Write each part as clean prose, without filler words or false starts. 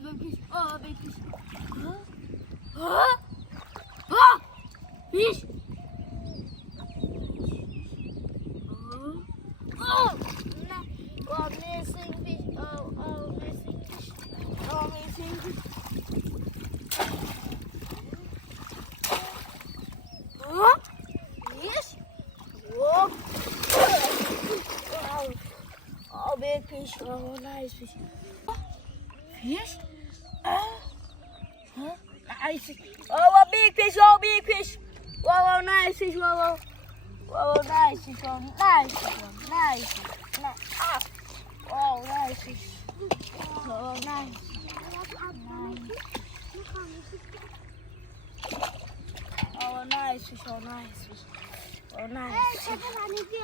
big fish. Oh, big fish. Huh? Oh, fish. Oh, no. Oh, missing fish. Oh, missing fish. Oh, missing fish. Huh? Fish? Whoa. Oh, oh, big fish. Oh, nice fish. Fish? Huh? Nice fish. Oh, a big fish. Oh, big fish. Whoa, nice fish. Whoa. Whoa, nice fish. Oh, nice fish. Oh, nice fish. Ah. Oh, nice fish. Oh, nice. Oh, nice fish. Oh, nice fish. Oh, nice fish.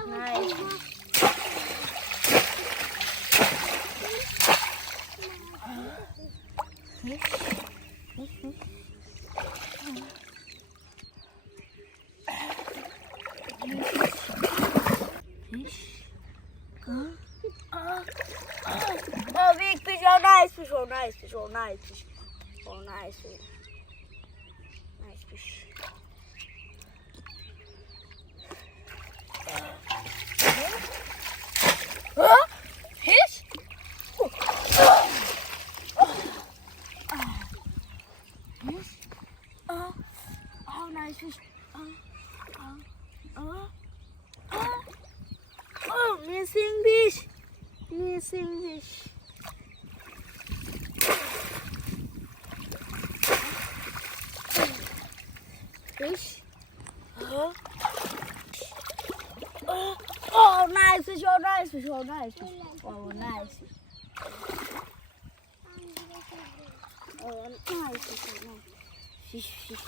Nice fish. Oh, big fish, oh, nice fish, oh, nice fish, oh, nice fish, oh, nice fish, nice fish. Huh? Fish? Fish? Oh, nice fish. Oh, missing fish. Missing fish. Fish? Oh, nice fish, oh, nice fish, oh, nice fish. Oh, nice fish. Oh, nice fish, oh, nice fish. Fish.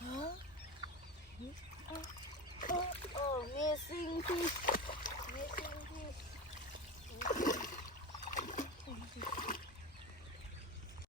Huh? Oh, missing fish.